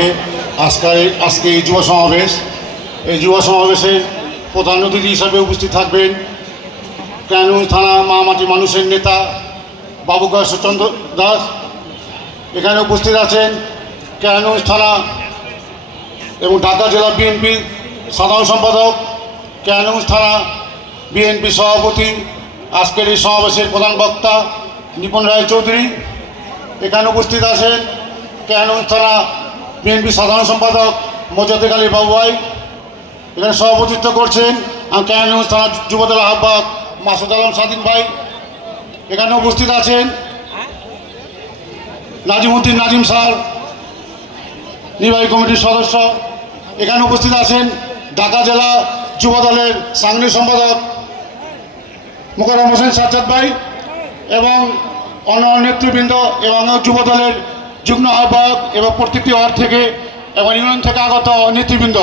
উপলক্ষে আজকে আজকে এই যুব সমাবেশ। এই যুব সমাবেশে প্রধান অতিথি হিসাবে উপস্থিত থাকবেন কেরানীগঞ্জ থানা মামাটি মানুষের নেতা বাবু চন্দ্র দাস। এখানে উপস্থিত আছেন কেরানীগঞ্জ থানা এবং ঢাকা জেলা বিএনপির সাধারণ সম্পাদক কেরানীগঞ্জ থানা বিএনপি সভাপতি। আজকের এই সমাবেশের প্রধান বক্তা নিপুণ রায় চৌধুরী। এখানে উপস্থিত আছেন কেরানীগঞ্জ থানা বিএনপি সাধারণ সম্পাদক মোজাদ্দেক আলী বাবুয়াই এখানে সভাপতিত্ব করছেন আর কেরানীগঞ্জ থানা যুবদল আহ্বায়ক মাসুদ আলম স্বাধীন ভাই। এখানে উপস্থিত আছেন নাজিমুদ্দিন নাজিম স্যার, নির্বাহী কমিটির সদস্য। এখানে উপস্থিত আছেন ঢাকা জেলা যুব দলের সম্পাদক মোকারম হোসেন সাজ্জাদ ভাই এবং অন্য নেতৃবৃন্দ এবং যুব দলের যুগ্ম আহ্বায়ক এবং প্রতিটি ওয়ার্ড থেকে এবং ইউনিয়ন থেকে আগত নেতৃবৃন্দ।